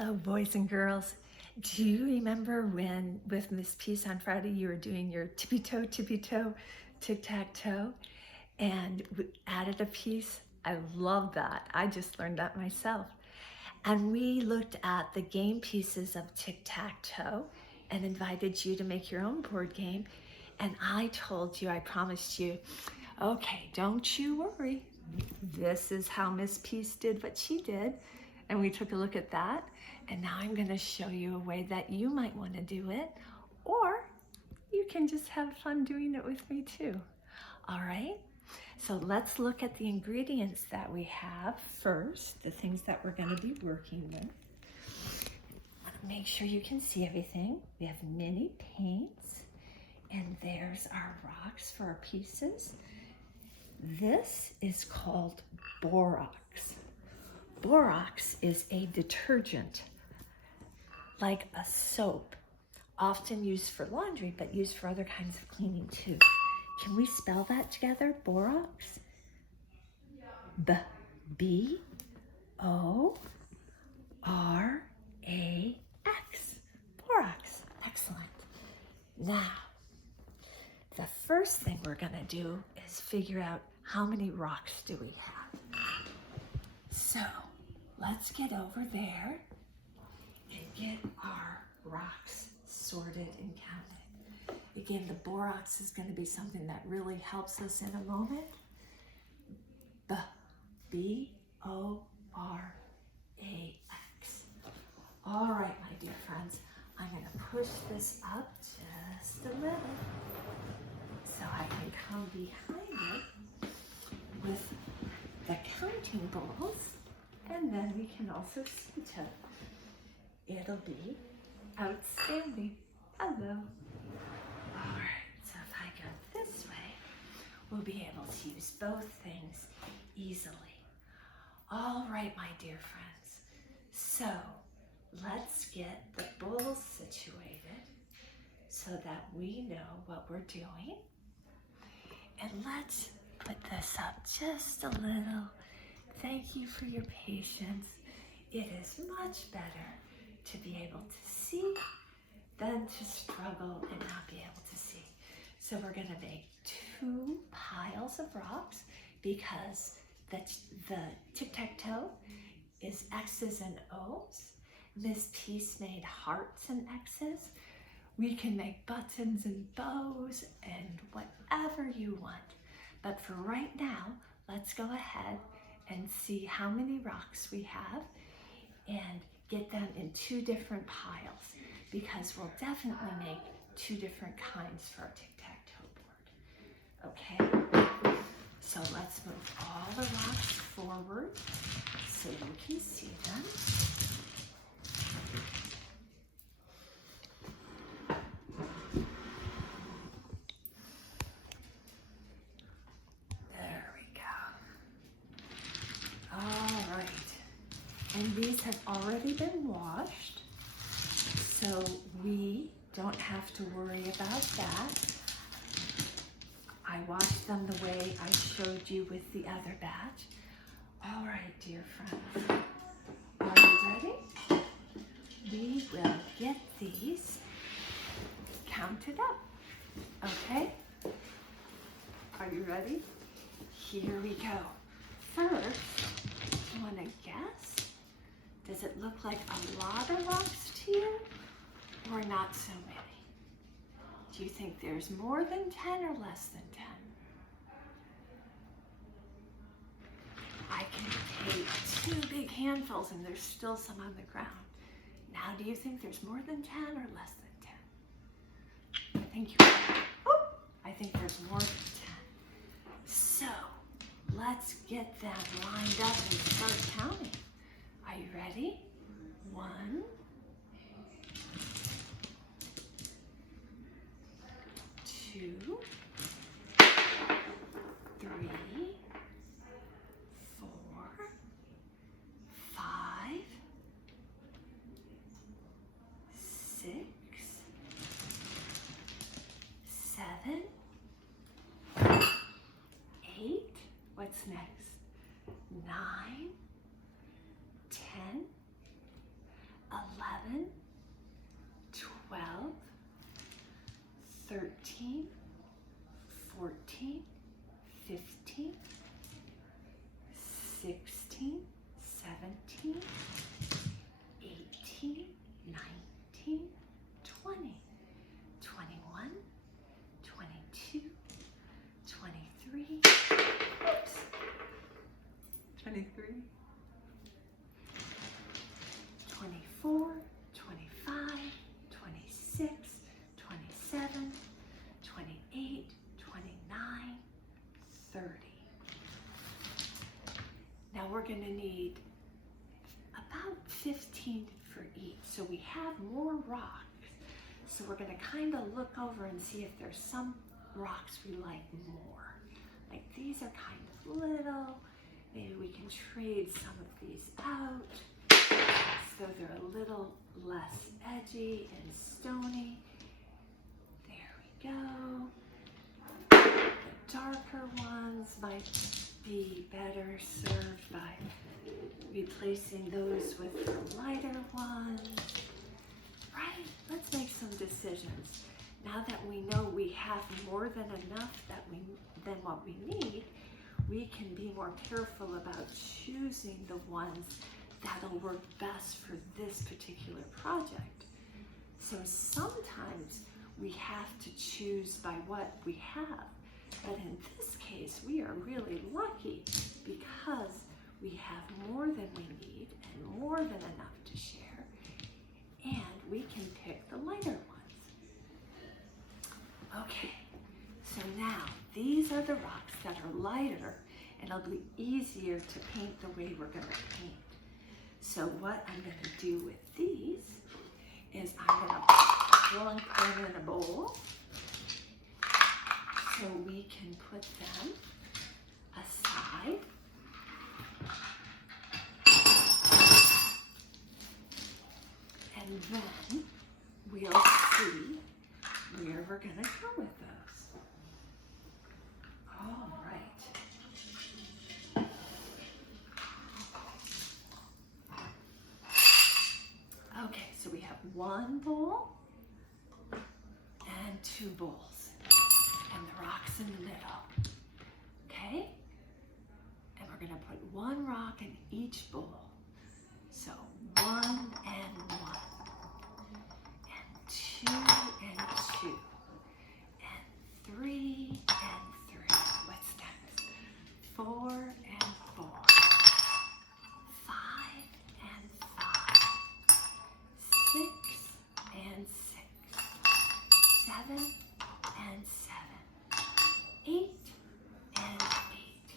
Hello, boys and girls. Do you remember when with Miss Peace on Friday you were doing your tippy-toe, tic-tac-toe, and we added a piece? I love that. I just learned that myself. And we looked at the game pieces of tic-tac-toe and invited you to make your own board game. And I told you, I promised you, okay, don't you worry. This is how Miss Peace did what she did. And we took a look at that. And now I'm going to show you a way that you might want to do it. Or you can just have fun doing it with me too. All right? So let's look at the ingredients that we have first, the things that we're going to be working with. Make sure you can see everything. We have mini paints, and there's our rocks for our pieces. This is called borax. Borax is a detergent, like a soap, often used for laundry, but used for other kinds of cleaning too. Can we spell that together? Borax? B-O-R-A-X. Borax. Excellent. Now, the first thing we're going to do is figure out how many rocks do we have. So, let's get over there and get our rocks sorted and counted. Again, the borax is going to be something that really helps us in a moment. B-O-R-A-X. All right, my dear friends, I'm going to push this up just a little so I can come behind it with the counting bowls, and then we can also see each other. It'll be outstanding. Hello. All right, so if I go this way, we'll be able to use both things easily. All right, my dear friends. So let's get the bowls situated so that we know what we're doing. And let's put this up just a little. Thank you for your patience. It is much better to be able to see than to struggle and not be able to see. So we're going to make 2 piles of rocks because the tic-tac-toe is X's and O's. Miss Peace made hearts and X's. We can make buttons and bows and whatever you want. But for right now, let's go ahead and see how many rocks we have and get them in 2 different piles because we'll definitely make 2 different kinds for our tic-tac-toe board. Okay? So let's move all the rocks forward so you can see them. And these have already been washed, so we don't have to worry about that. I washed them the way I showed you with the other batch. All right, dear friends, are you ready? We will get these counted up, okay? Are you ready? Here we go. First, you want to guess? Does it look like a lot of rocks to you or not so many? Do you think there's more than 10 or less than 10? I can take 2 big handfuls and there's still some on the ground. Now, do you think there's more than 10 or less than 10? I think there's more than 10. So, let's get them lined up and start counting. Are you ready? 1, 2, 3, 4, 5, 6, 7, 8. What's next? 9, 10, 15 for each. So we have more rocks. So we're gonna kind of look over and see if there's some rocks we like more. Like these are kind of little. Maybe we can trade some of these out so they're a little less edgy and stony. There we go. The darker ones might be better served by replacing those with the lighter ones. Right? Let's make some decisions. Now that we know we have more than enough than what we need, we can be more careful about choosing the ones that'll work best for this particular project. So sometimes we have to choose by what we have. But in this case, we are really lucky because we have more than we need and more than enough to share. And we can pick the lighter ones. Okay, so now these are the rocks that are lighter and it'll be easier to paint the way we're gonna paint. So what I'm gonna do with these is I'm gonna plunk them in a bowl so we can put them aside. And then we'll see where we're gonna go with those. All right. Okay, so we have one bowl and two bowls and the rocks in the middle. Okay? And we're gonna put one rock in each bowl. So 1 and 1. 2 and 2, and 3 and 3. What's next? 4 and 4, 5 and 5, 6 and 6, 7 and 7, 8 and 8,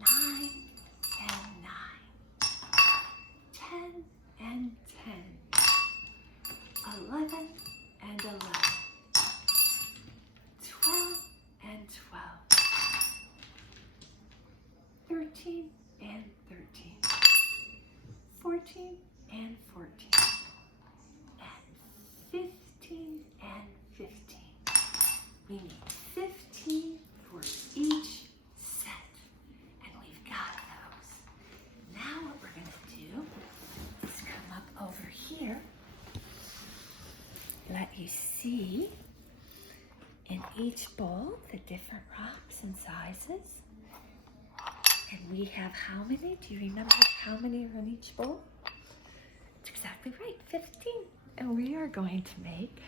9 and 9, 10 and 10. 11 and 11, 12 and 12, 13 and 13, 14 and 14, and 15 and 15. We need 15 for each set, and we've got those. Now what we're gonna do is come up over here. Let you see in each bowl the different rocks and sizes. And we have how many? Do you remember how many are in each bowl? That's exactly right, 15. And we are going to make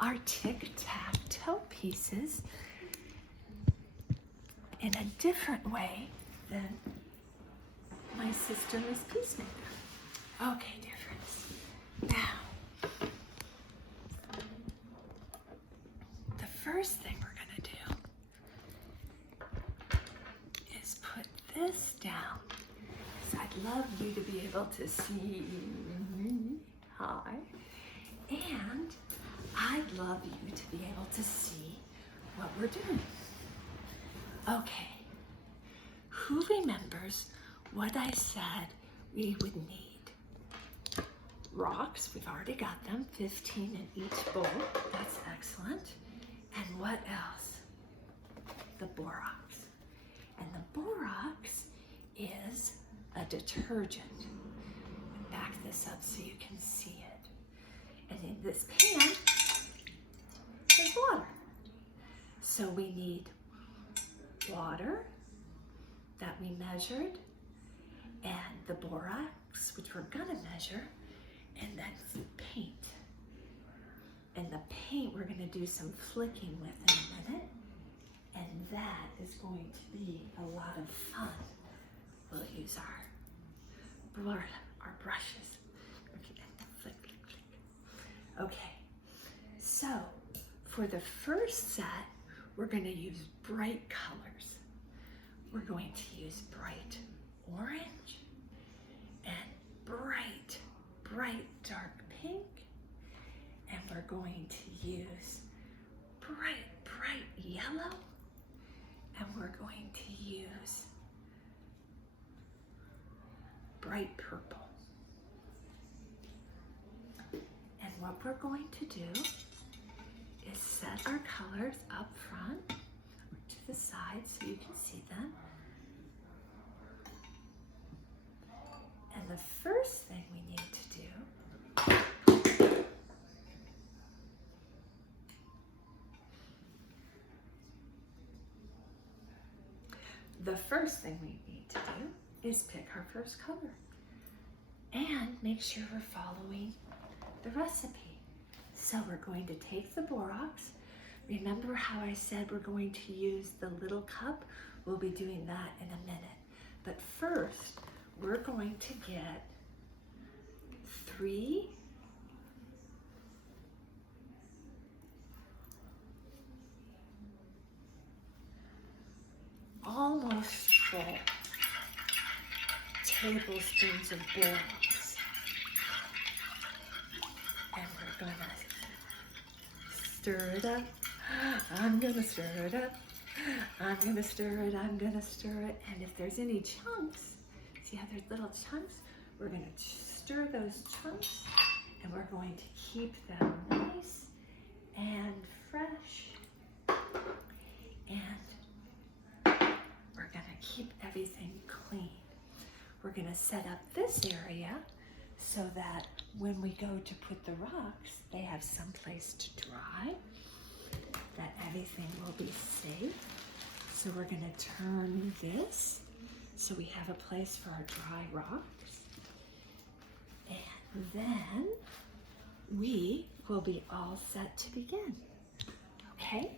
our tic-tac-toe pieces in a different way than my sister is peacemaker. Okay, difference. Now, first thing we're gonna do is put this down. So I'd love you to be able to see me. Hi. And I'd love you to be able to see what we're doing. Okay. Who remembers what I said we would need? Rocks, we've already got them, 15 in each bowl. That's excellent. And what else? The borax. And the borax is a detergent. Back this up so you can see it. And in this pan is water. So we need water that we measured, and the borax, which we're gonna measure, and then paint. And the paint we're going to do some flicking with in a minute. And that is going to be a lot of fun. We'll use our brushes. Okay, flick, flick, flick. Okay, so for the first set, we're going to use bright colors. We're going to use bright orange and bright going to use bright, bright yellow, and we're going to use bright purple. And what we're going to do is set our colors up front or to the side so you can see them. And the first thing we need to do is pick our first color and make sure we're following the recipe. So we're going to take the borax. Remember how I said we're going to use the little cup? We'll be doing that in a minute. But first, we're going to get 3 almost full tablespoons of borax. And we're gonna stir it up. I'm gonna stir it up. I'm gonna stir it, I'm gonna stir it. And if there's any chunks, see how there's little chunks? We're gonna stir those chunks and we're going to keep them nice and fresh. And we're gonna keep everything clean. We're gonna set up this area so that when we go to put the rocks, they have some place to dry, that everything will be safe. So we're gonna turn this so we have a place for our dry rocks. And then we will be all set to begin, okay?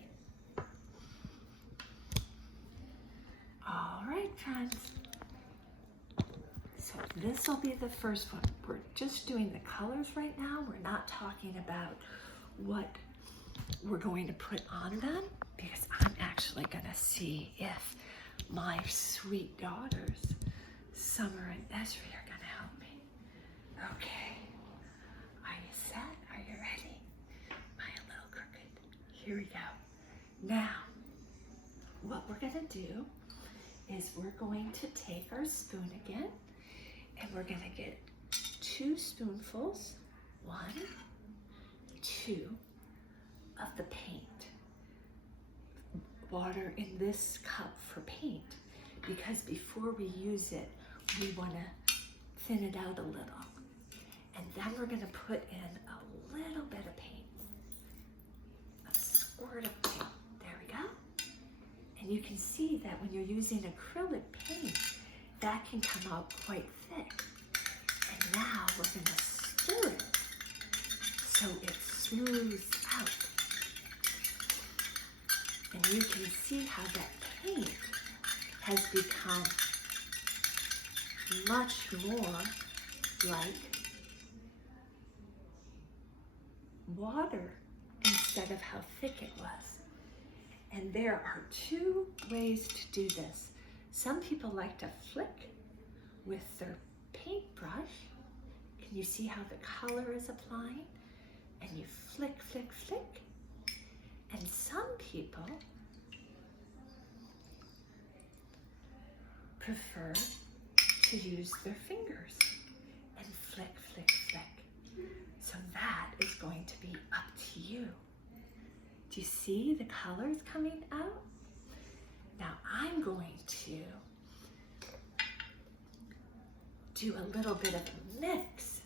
All right, friends. So this will be the first one. We're just doing the colors right now. We're not talking about what we're going to put on them because I'm actually gonna see if my sweet daughters, Summer and Esri, are gonna help me. Okay, are you set? Are you ready? Am I a little crooked? Here we go. Now, what we're gonna do is we're going to take our spoon again and we're gonna get 2 spoonfuls, 1, 2 of the paint. Water in this cup for paint because before we use it, we wanna thin it out a little. And then we're gonna put in a little bit of paint, a squirt of paint. There we go. And you can see that when you're using acrylic paint, that can come out quite thick. And now we're gonna stir it so it smooths out. And you can see how that paint has become much more like water instead of how thick it was. And there are 2 ways to do this. Some people like to flick with their paintbrush. Can you see how the color is applying? And you flick, flick, flick. And some people prefer to use their fingers and flick, flick, flick. So that is going to be up to you. Do you see the colors coming out? Now I'm going to do a little bit of a mix